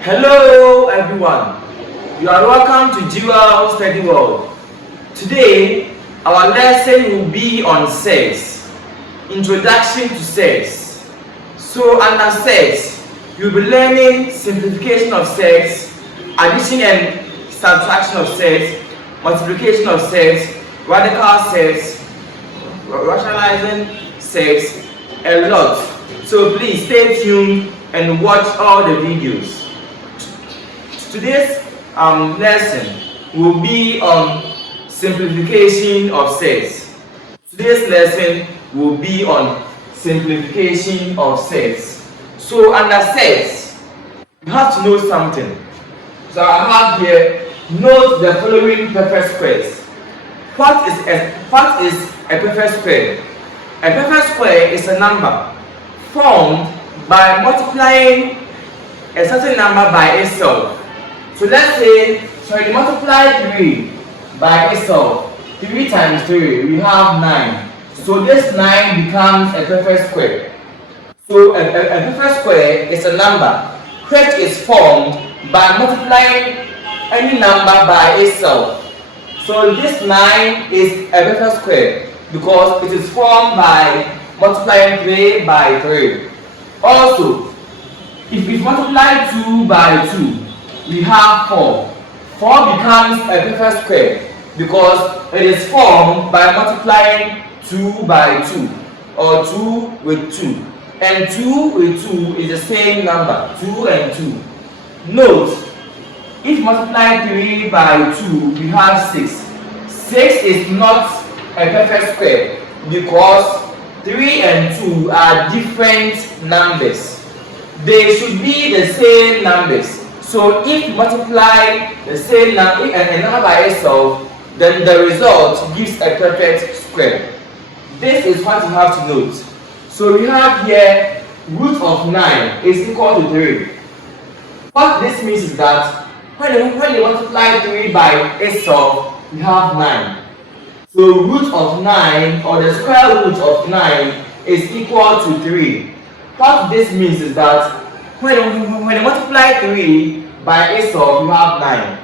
Hello everyone, you are welcome to Dual Study World. Today, our lesson will be on surds, introduction to surds. So under surds, you'll be learning simplification of surds, addition and subtraction of surds, multiplication of surds, radical surds, rationalizing surds, a lot. So please stay tuned and watch all the videos. Today's lesson will be on simplification of surds. Today's lesson will be on simplification of surds. So under surds, you have to know something. So I have here, note the following perfect squares. What is a perfect square? A perfect square is a number formed by multiplying a certain number by itself. So let's say, you multiply 3 by itself. 3 times 3, we have 9. So this 9 becomes a perfect square. So a perfect square is a number which is formed by multiplying any number by itself. So this 9 is a perfect square because it is formed by multiplying 3 by 3. Also, if we multiply 2 by 2, we have 4. 4 becomes a perfect square because it is formed by multiplying 2 by 2 or 2 with 2. And 2 with 2 is the same number, 2 and 2. Note, if multiply 3 by 2, we have 6. 6 is not a perfect square because 3 and 2 are different numbers. They should be the same numbers. So if you multiply the same number and a number by itself, then the result gives a perfect square. This is what you have to note. So we have here root of 9 is equal to 3. What this means is that when you multiply 3 by itself, we have 9. So root of 9 or the square root of 9 is equal to 3. What this means is that when you multiply 3 by itself, you have 9.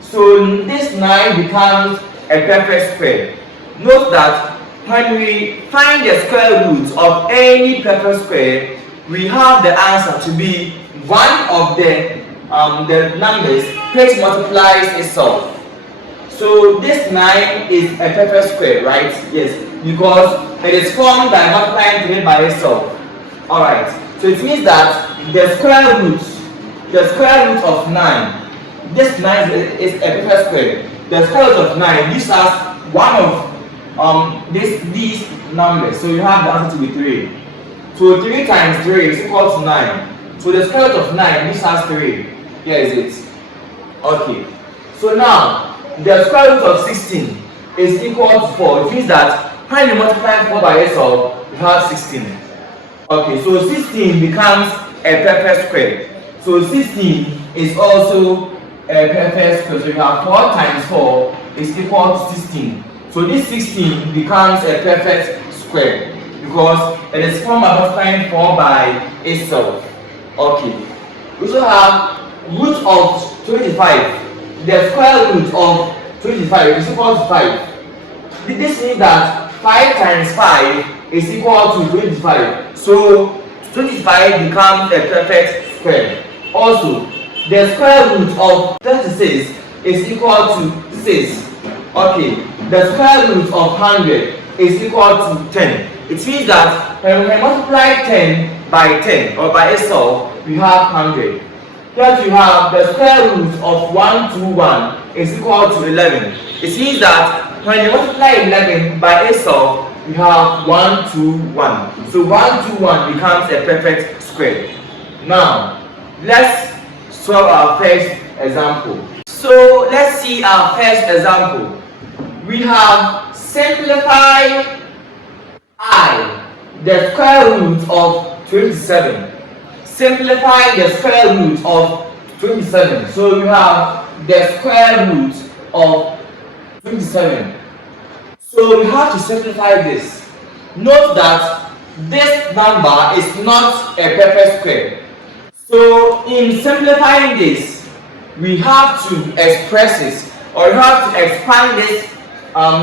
So this 9 becomes a perfect square. Note that when we find the square root of any perfect square, we have the answer to be one of the numbers which multiplies itself. So this 9 is a perfect square, right? Yes, because it is formed by multiplying 3 by itself. Alright, so it means that the square root of 9, this 9 is a perfect square. The square root of 9 gives us one of these numbers. So you have the answer to be 3. So 3 times 3 is equal to 9. So the square root of 9 gives us 3. Here is it. Okay. So now the square root of 16 is equal to 4. It means that when you multiply 4 by itself, you have 16. Okay, so 16 becomes a perfect square. So 16 is also a perfect square. So you have 4 times 4 is equal to 16. So this 16 becomes a perfect square because it is formed by multiplying 4 by itself. Okay. We also have root of 25. The square root of 25 is equal to 5. This means that 5 times 5 is equal to 25. So 25 becomes a perfect square. Also, the square root of 36 is equal to 6. Okay, the square root of 100 is equal to 10. It means that when we multiply 10 by 10 or by itself, we have 100. Here you have the square root of 121 is equal to 11. It means that when you multiply 11 by itself, we have 121. So 121 becomes a perfect square. Now, let's solve our first example. So let's see our first example. We have simplify I, the square root of 27. Simplify the square root of 27. So you have the square root of 27. So we have to simplify this. Note that this number is not a perfect square. So in simplifying this, we have to express it, or we have to expand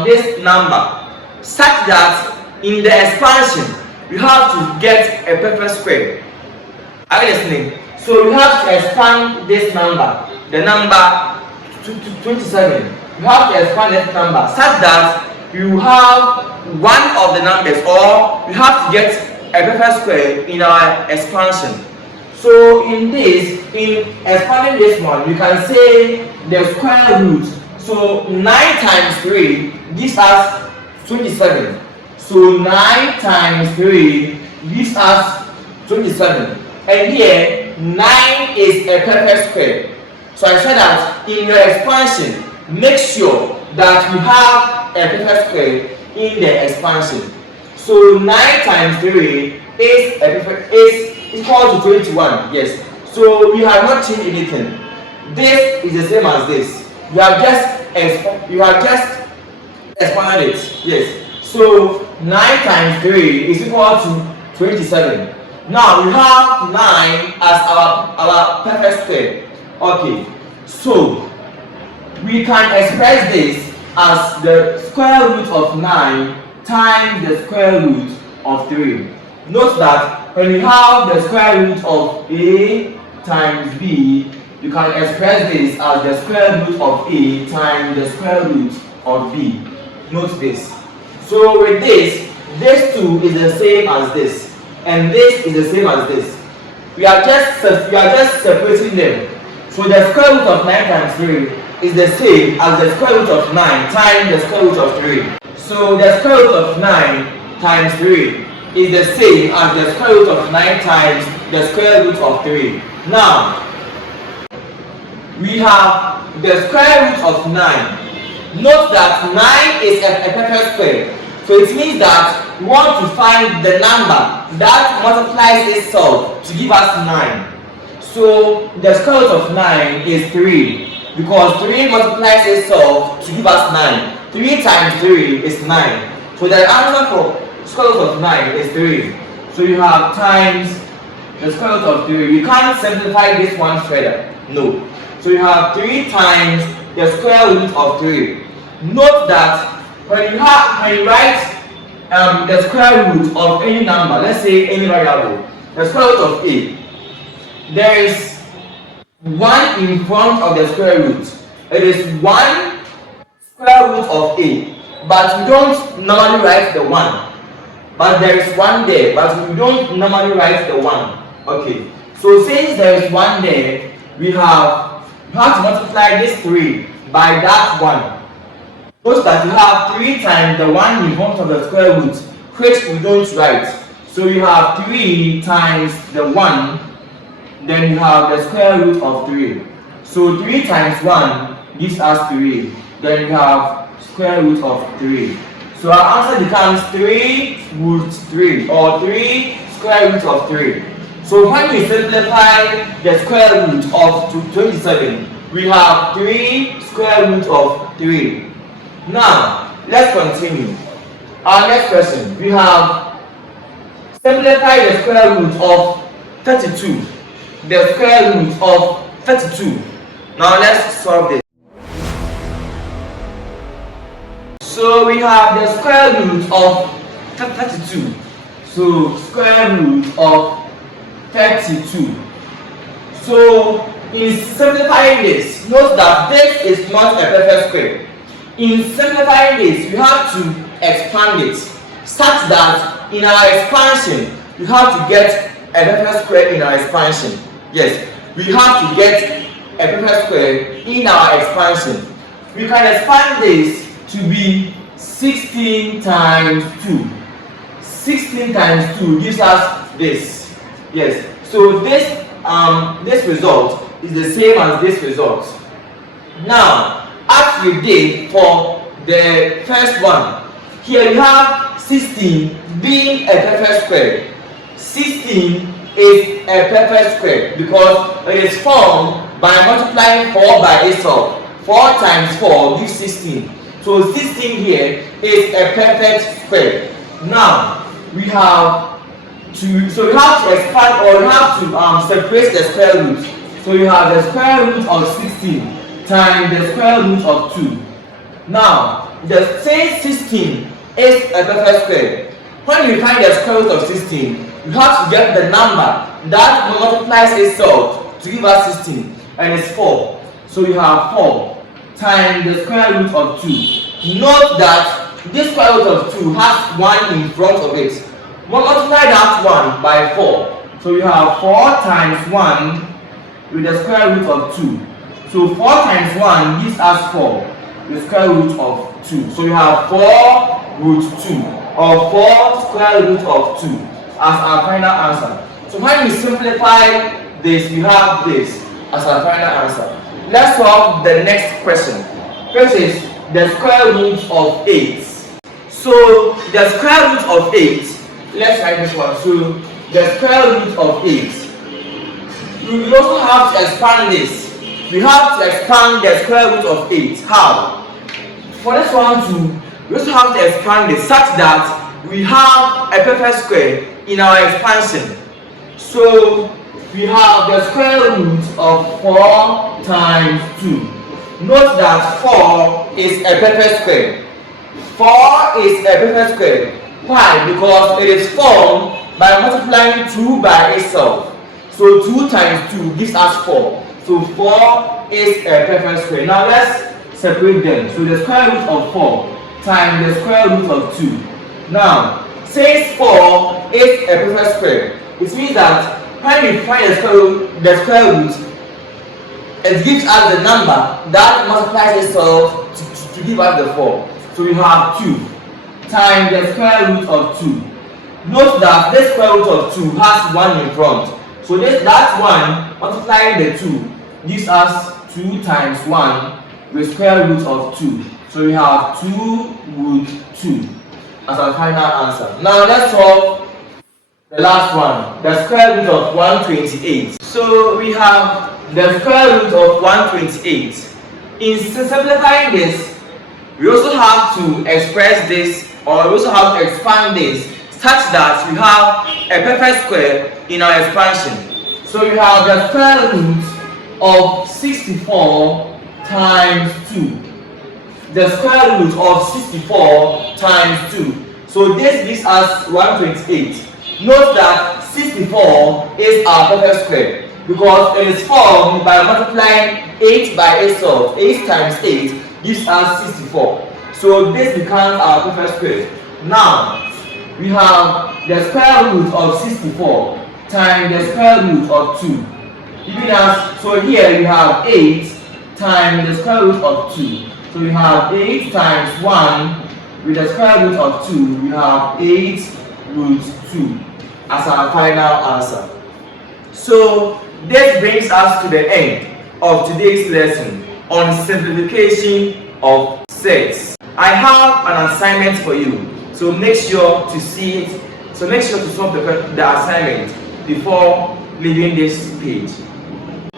this number such that in the expansion we have to get a perfect square. Are you listening? So we have to expand this number, the number 27. We have to expand this number such that you have one of the numbers, or we have to get a perfect square in our expansion. So in expanding this one, we can say the square root. So 9 times 3 gives us 27. So 9 times 3 gives us 27. And here 9 is a perfect square. So I said that in your expansion, make sure that you have a perfect square in the expansion. So 9 times 3 is equal to 21. Yes. So we have not changed anything. This is the same as this. You have just expanded it. Yes. So 9 times 3 is equal to 27. Now we have 9 as our perfect square. Okay. So we can express this as the square root of 9 times the square root of 3. Note that when you have the square root of A times B, you can express this as the square root of A times the square root of B. Note this. So with this 2 is the same as this, and this is the same as this. We are just separating them. So the square root of 9 times 3 is the same as the square root of 9 times the square root of 3. So the square root of 9 times 3 is the same as the square root of 9 times the square root of 3. Now, we have the square root of 9. Note that 9 is a perfect square. So it means that we want to find the number that multiplies itself to give us 9. So the square root of 9 is 3, because 3 multiplies itself to give us 9. 3 times 3 is 9. So the answer for square root of 9 is 3. So you have times the square root of 3. You can't simplify this one further. No. So you have 3 times the square root of 3. Note that when you write the square root of any number, let's say any variable, the square root of A, there is 1 in front of the square root. It is 1 square root of A, but we don't normally write the 1. But there is 1 there, but we don't normally write the 1. Okay. So since there is 1 there, we have to multiply this 3 by that 1. Note that you have 3 times the 1 in front of the square root, which we don't write. So you have 3 times the 1, then you have the square root of 3. So 3 times 1 gives us 3. Then you have square root of 3. So our answer becomes 3 root 3, or 3 square root of 3. So when we simplify the square root of 27, we have 3 square root of 3. Now, let's continue. Our next question, we have simplify the square root of 32. The square root of 32. Now let's solve this. So we have the square root of 32. So square root of 32. So in simplifying this, note that this is not a perfect square. In simplifying this, we have to expand it such that in our expansion, we have to get a perfect square in our expansion. Yes, we have to get a perfect square in our expansion. We can expand this to be 16 times 2. 16 times 2 gives us this. Yes, so this result is the same as this result. Now, as we did for the first one, here you have 16 being a perfect square. 16 is a perfect square because it is formed by multiplying 4 by itself. 4 times 4 gives 16. So 16 here is a perfect square. Now we have So you have to expand, or you have to separate the square root. So you have the square root of 16 times the square root of 2. Now, the same 16 is a perfect square. When you find the square root of 16, you have to get the number that multiplies itself to give us 16, and it's 4. So you have 4 times the square root of 2. Note that this square root of 2 has 1 in front of it. Multiply that 1 by 4. So you have 4 times 1 with the square root of 2. So 4 times 1 gives us 4, the square root of 2. So you have 4 root 2, or 4 square root of 2 as our final answer. So when you simplify this, you have this as our final answer. Let's solve the next question, which is the square root of 8. So the square root of 8, let's write this one. So the square root of 8. We also have to expand this. We have to expand the square root of 8. How? For this one we also have to expand this such that we have a perfect square in our expansion. So we have the square root of 4 times 2. Note that 4 is a perfect square. 4 is a perfect square. Why? Because it is formed by multiplying 2 by itself. So 2 times 2 gives us 4. So 4 is a perfect square. Now let's separate them. So the square root of 4 times the square root of 2. Now, since 4 is a perfect square, it means that when we find the square root, it gives us the number that multiplies itself to give us the 4. So we have 2 times the square root of 2. Note that this square root of 2 has 1 in front. So that 1 multiplying the 2 gives us 2 times 1 with square root of 2. So we have 2 root 2 as our final answer. Now let's solve the last one, the square root of 128. So we have the square root of 128. In simplifying this, we also have to express this, or we also have to expand this such that we have a perfect square in our expansion. So we have the square root of 64 times 2. The square root of 64 times 2. So this gives us 128. Note that 64 is our perfect square because it is formed by multiplying 8 by itself. 8 times 8 gives us 64. So this becomes our perfect square. Now we have the square root of 64 times the square root of 2. Giving us, so here we have 8 times the square root of 2. So we have 8 times 1 with the square root of 2. We have 8 root 2 as our final answer. So this brings us to the end of today's lesson on simplification of surds. I have an assignment for you, so make sure to see it. So make sure to solve the assignment before leaving this page.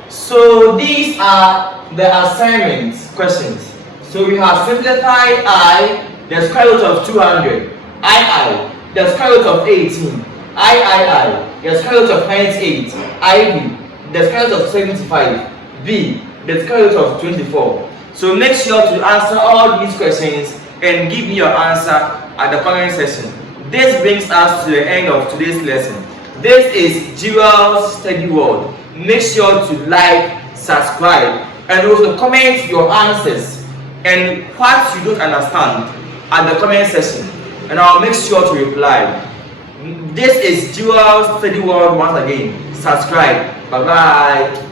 So these are the assignment questions. So we have simplified I, the square root of 200, I, the square root of 18, I, the square root of 98, IV, the square root of 75, V, the square root of 24. So make sure to answer all these questions and give me your answer at the comment section. This brings us to the end of today's lesson. This is Jewel's Study World. Make sure to like, subscribe, and also comment your answers and what you don't understand at the comment section, and I'll make sure to reply. This is Jewel's Study World once again. Subscribe. Bye bye.